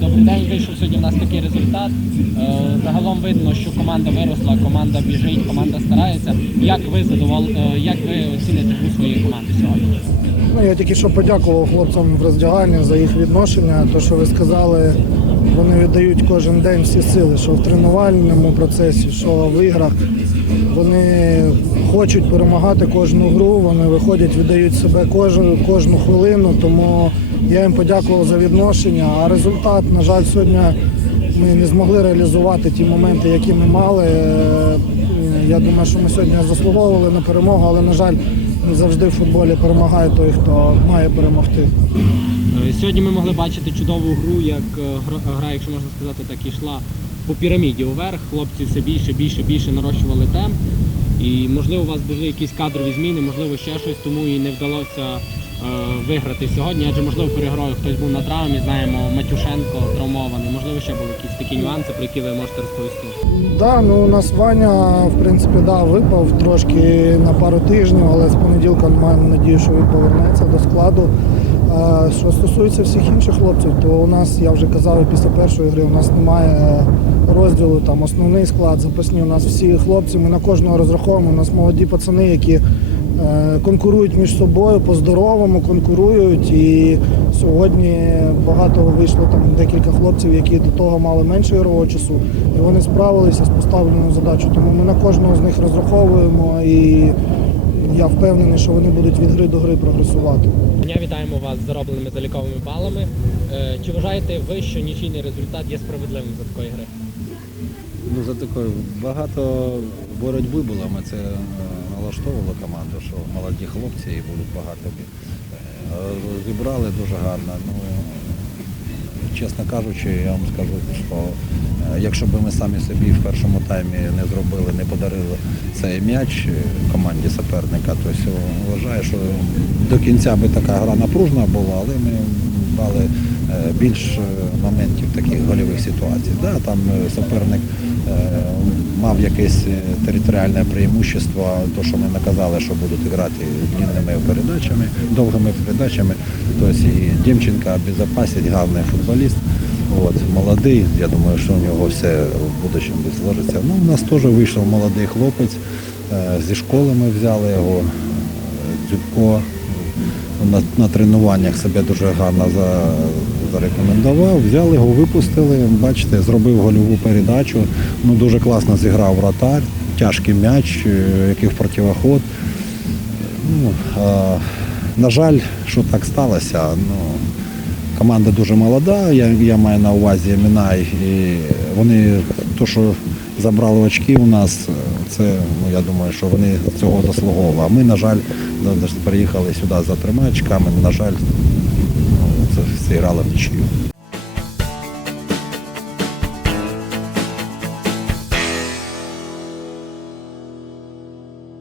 Добрий день, вийшов сьогодні. У нас такий результат. Е, Загалом видно, що команда виросла, команда біжить, команда старається. Як ви задовол... е, як ви оціните гру своєї команди сьогодні? Ну, я тільки що подякував хлопцям в роздягальні за їх відношення. То, що ви сказали, вони віддають кожен день всі сили, що в тренувальному процесі, що в іграх. Вони хочуть перемагати кожну гру, вони виходять, віддають себе кожну, кожну хвилину. Тому я їм подякував за відношення. А результат, на жаль, сьогодні ми не змогли реалізувати ті моменти, які ми мали. Е, Я думаю, що ми сьогодні заслуговували на перемогу, але, на жаль, не завжди в футболі перемагає той, хто має перемогти. Е, Сьогодні ми могли бачити чудову гру, як е, гра- якщо можна сказати, так і йшла по піраміді уверх. Хлопці все більше, більше, більше нарощували темп. І можливо у вас були якісь кадрові зміни, можливо ще щось, тому і не вдалося виграти сьогодні. Адже можливо перегрою хтось був на травмі, знаємо, Матюшенко травмований. Можливо, ще були якісь такі нюанси, про які ви можете розповісти. Да, ну у нас Ваня, в принципі, да, випав трошки на пару тижнів, але з понеділка маємо надію, що він повернеться до складу. Що стосується всіх інших хлопців, то у нас, я вже казав, після першої гри у нас немає розділу, там основний склад, запасні. У нас всі хлопці, ми на кожного розраховуємо. У нас молоді пацани, які е, конкурують між собою, по-здоровому конкурують. І сьогодні багато вийшло там декілька хлопців, які до того мали менше ігрового часу, і вони справилися з поставленою задачею. Тому ми на кожного з них розраховуємо і я впевнений, що вони будуть від гри до гри прогресувати. Дня вітаємо вас з заробленими заліковими балами. Е, Чи вважаєте ви, що нічийний результат є справедливим за такої гри? Ну, за такою багато боротьби було. Ми це е, налаштовували команду, що молоді хлопці і будуть багато. Е, Зібрали дуже гарно. Ну, чесно кажучи, я вам скажу, що е, якщо б ми самі собі в першому таймі не зробили, не подарили цей м'яч команді суперника, то вважаю, що до кінця би така гра напружена була, але ми мали е, більш е, моментів таких гольових ситуацій. Да, там е, суперник мав якесь територіальне преимущество, то що ми наказали, що будуть грати длинними передачами, довгими передачами. Тобто і Дімченка безпечить, гарний футболіст. От, молодий, я думаю, що у нього все в будущому зложиться. Ну, у нас теж вийшов молодий хлопець. Зі школи ми взяли його, Дзюбко. На, на тренуваннях себе дуже гарно за, зарекомендував. Взяли його, випустили. Бачите, зробив гольову передачу. Ну, дуже класно зіграв вратар, тяжкий м'яч, е, який в противоход. Ну, а, на жаль, що так сталося. Ну, команда дуже молода, я, я маю на увазі Мінай. І вони, то, що забрали очки у нас, це, ну, я думаю, що вони цього заслуговували. А ми, на жаль, приїхали сюди за трьома очками, на жаль, ну, це зіграли в нічию.